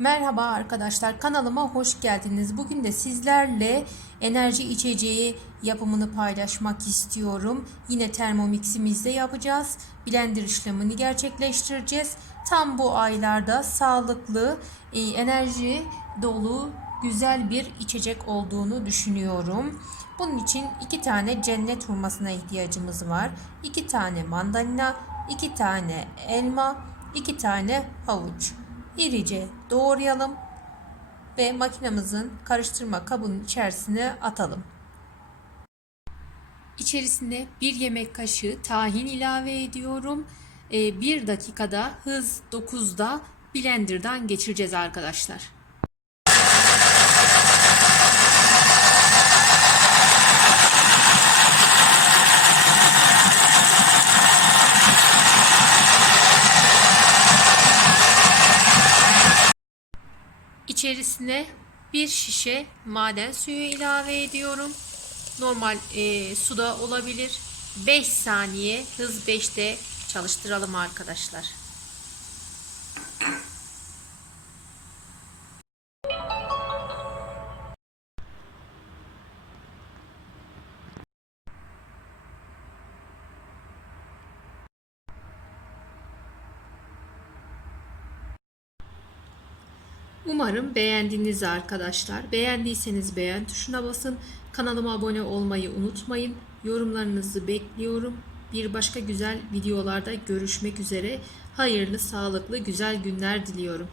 Merhaba arkadaşlar kanalıma hoş geldiniz. Bugün de sizlerle enerji içeceği yapımını paylaşmak istiyorum. Yine termomiximizde yapacağız. Blender işlemini gerçekleştireceğiz. Tam bu aylarda sağlıklı, e, enerji dolu güzel bir içecek olduğunu düşünüyorum. Bunun için iki tane cennet hurmasına ihtiyacımız var. İki tane mandalina, iki tane elma, iki tane havuç. İrice doğrayalım ve makinamızın karıştırma kabının içerisine atalım. İçerisine bir yemek kaşığı tahin ilave ediyorum. Ee, bir dakikada hız 9'da blenderdan geçireceğiz arkadaşlar. İçerisine bir şişe maden suyu ilave ediyorum. Normal e, suda olabilir. 5 saniye hız 5'te çalıştıralım arkadaşlar. Umarım beğendiniz arkadaşlar. Beğendiyseniz beğen tuşuna basın. Kanalıma abone olmayı unutmayın. Yorumlarınızı bekliyorum. Bir başka güzel videolarda görüşmek üzere. Hayırlı, sağlıklı, güzel günler diliyorum.